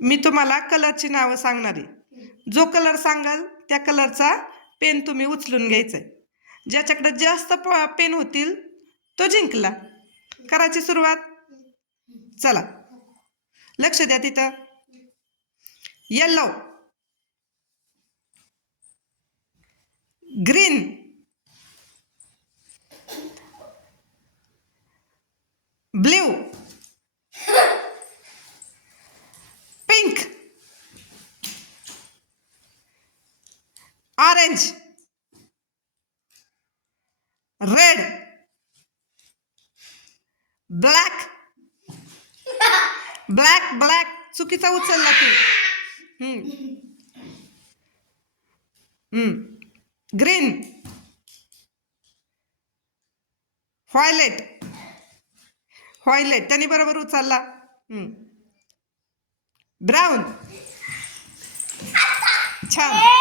मी तुम्हाला कलरची नावं सांगणार आहे. जो कलर सांगाल त्या कलरचा पेन तुम्ही उचलून घ्यायचा आहे. ज्याच्याकडे जास्त पेन होतील तो जिंकला. करायची सुरुवात. चला, लक्ष द्या तिथं. Yellow, green, blue, pink, orange, red, black. Black black चुकीचा उचलला तू. Green, violet. व्हायलेट त्यांनी बरोबर उचलला. ब्राऊन. छान.